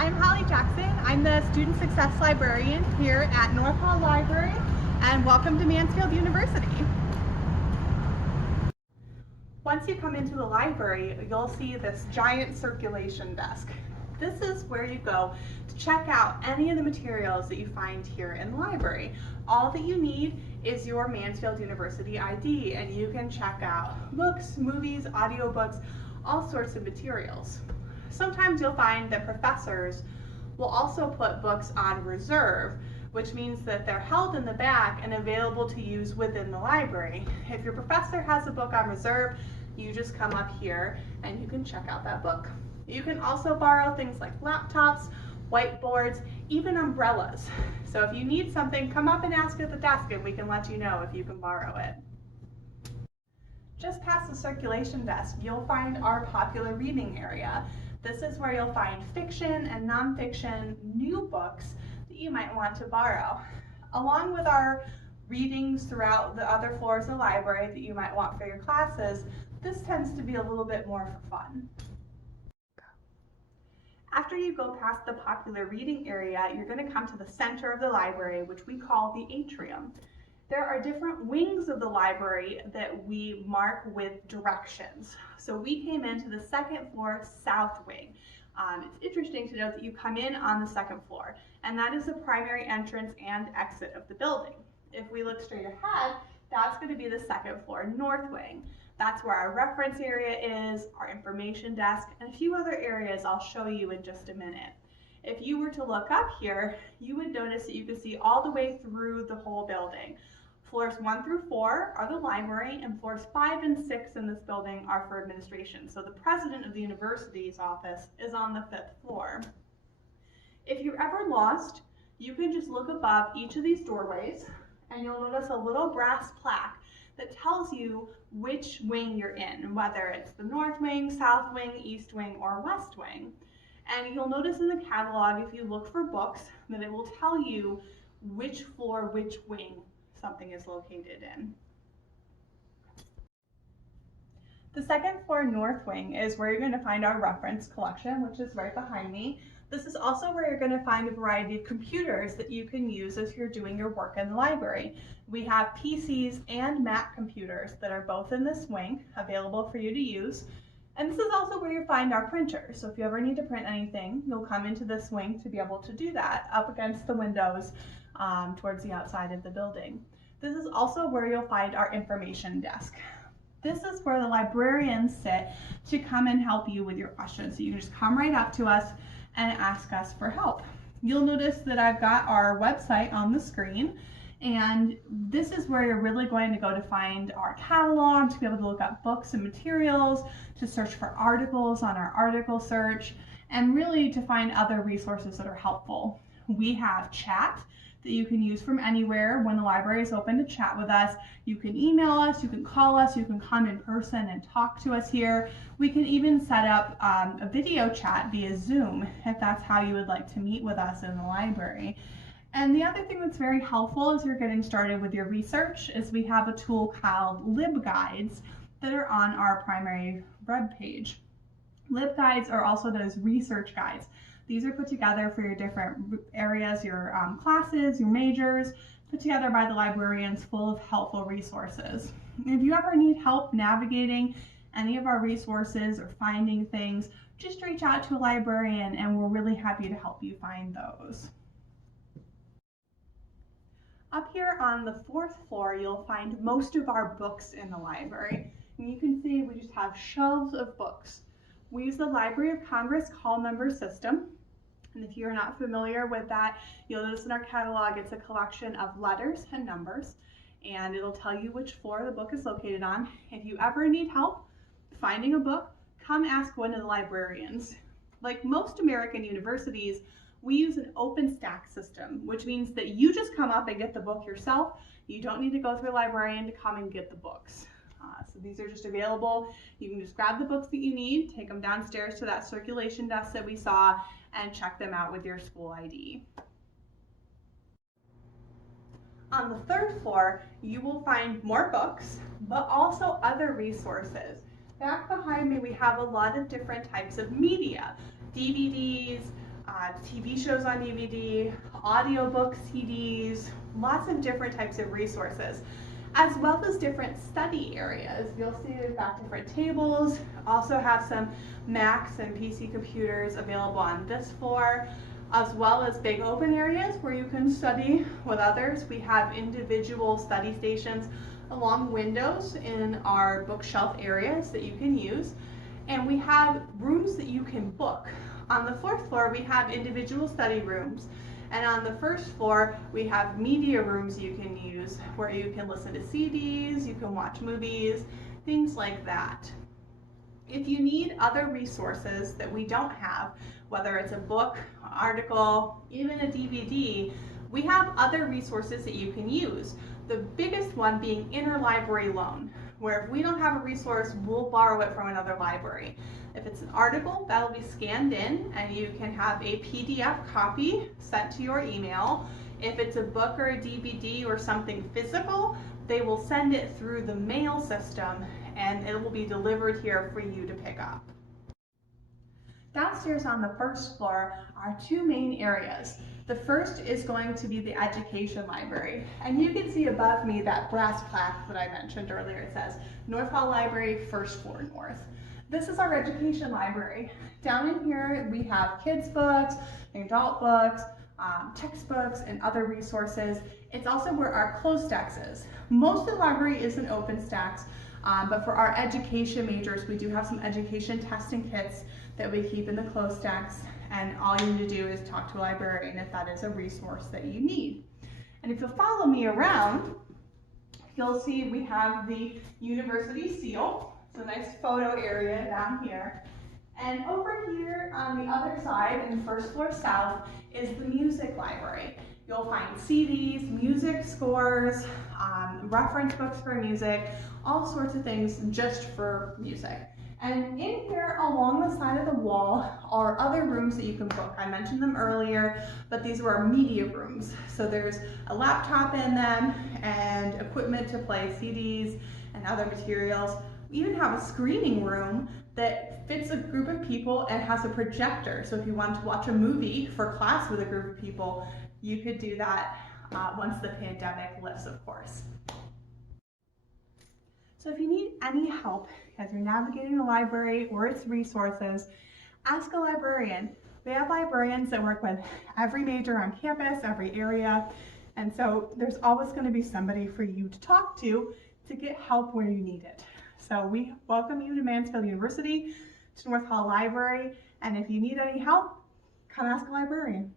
I'm Holly Jackson. I'm the Student Success Librarian here at North Hall Library, and welcome to Mansfield University. Once you come into the library, you'll see this giant circulation desk. This is where you go to check out any of the materials that you find here in the library. All that you need is your Mansfield University ID, and you can check out books, movies, audiobooks, all sorts of materials. Sometimes you'll find that professors will also put books on reserve, which means that they're held in the back and available to use within the library. If your professor has a book on reserve, you just come up here and you can check out that book. You can also borrow things like laptops, whiteboards, even umbrellas. So if you need something, come up and ask at the desk and we can let you know if you can borrow it. Just past the circulation desk, you'll find our popular reading area. This is where you'll find fiction and nonfiction new books that you might want to borrow. Along with our readings throughout the other floors of the library that you might want for your classes, this tends to be a little bit more for fun. After you go past the popular reading area, you're going to come to the center of the library, which we call the atrium. There are different wings of the library that we mark with directions. So we came into the second floor south wing. It's interesting to note that you come in on the second floor, and that is the primary entrance and exit of the building. If we look straight ahead, that's going to be the second floor north wing. That's where our reference area is, our information desk, and a few other areas I'll show you in just a minute. If you were to look up here, you would notice that you can see all the way through the whole building. Floors 1 through 4 are the library, and floors 5 and 6 in this building are for administration. So the president of the university's office is on the 5th floor. If you're ever lost, you can just look above each of these doorways, and you'll notice a little brass plaque that tells you which wing you're in, whether it's the north wing, south wing, east wing, or west wing. And you'll notice in the catalog, if you look for books, that it will tell you which floor, which wing something is located in. The second floor north wing is where you're going to find our reference collection, which is right behind me. This is also where you're going to find a variety of computers that you can use as you're doing your work in the library. We have PCs and Mac computers that are both in this wing, available for you to use. And this is also where you find our printers. So if you ever need to print anything, you'll come into this wing to be able to do that up against the windows towards the outside of the building. This is also where you'll find our information desk. This is where the librarians sit to come and help you with your questions. So you can just come right up to us and ask us for help. You'll notice that I've got our website on the screen, and this is where you're really going to go to find our catalog, to be able to look up books and materials, to search for articles on our article search, and really to find other resources that are helpful. We have chat that you can use from anywhere. When the library is open to chat with us, you can email us, you can call us, you can come in person and talk to us here. We can even set up a video chat via Zoom if that's how you would like to meet with us in the library. And the other thing that's very helpful as you're getting started with your research is we have a tool called LibGuides that are on our primary web page. LibGuides are also those research guides. These are put together for your different areas, your classes, your majors, put together by the librarians, full of helpful resources. If you ever need help navigating any of our resources or finding things, just reach out to a librarian and we're really happy to help you find those. Up here on the 4th floor, you'll find most of our books in the library. And you can see we just have shelves of books. We use the Library of Congress call number system. And if you're not familiar with that, you'll notice in our catalog it's a collection of letters and numbers, and it'll tell you which floor the book is located on. If you ever need help finding a book, come ask one of the librarians. Like most American universities, we use an OpenStax system, which means that you just come up and get the book yourself. You don't need to go through a librarian to come and get the books. So these are just available. You can just grab the books that you need, take them downstairs to that circulation desk that we saw, and check them out with your school ID. On the 3rd floor, you will find more books, but also other resources. Back behind me, we have a lot of different types of media, DVDs, TV shows on DVD, audiobooks, CDs, lots of different types of resources, as well as different study areas. You'll see we've got different tables, also have some Macs and PC computers available on this floor, as well as big open areas where you can study with others. We have individual study stations along windows in our bookshelf areas that you can use. And we have rooms that you can book. On the fourth floor, we have individual study rooms. And on the first floor, we have media rooms you can use where you can listen to CDs, you can watch movies, things like that. If you need other resources that we don't have, whether it's a book, an article, even a DVD, we have other resources that you can use. The biggest one being interlibrary loan, where if we don't have a resource, we'll borrow it from another library. If it's an article, that'll be scanned in and you can have a PDF copy sent to your email. If it's a book or a DVD or something physical, they will send it through the mail system and it will be delivered here for you to pick up. Downstairs on the first floor are two main areas. The first is going to be the education library. And you can see above me that brass plaque that I mentioned earlier. It says North Hall Library, first floor north. This is our education library. Down in here we have kids books, adult books, textbooks, and other resources. It's also where our closed stacks is. Most of the library is in open stacks, but for our education majors, we do have some education testing kits that we keep in the closed stacks, and all you need to do is talk to a librarian if that is a resource that you need. And if you'll follow me around, you'll see we have the university seal. It's a nice photo area down here. And over here on the other side, in first floor south, is the music library. You'll find CDs, music scores, reference books for music, all sorts of things just for music. And in here along the side of the wall are other rooms that you can book. I mentioned them earlier, but these are our media rooms. So there's a laptop in them and equipment to play CDs and other materials. We even have a screening room that fits a group of people and has a projector. So if you want to watch a movie for class with a group of people, you could do that once the pandemic lifts, of course. So if you need any help as you're navigating the library or its resources, ask a librarian. We have librarians that work with every major on campus, every area, and so there's always going to be somebody for you to talk to get help where you need it. So we welcome you to Mansfield University, to North Hall Library, and if you need any help, come ask a librarian.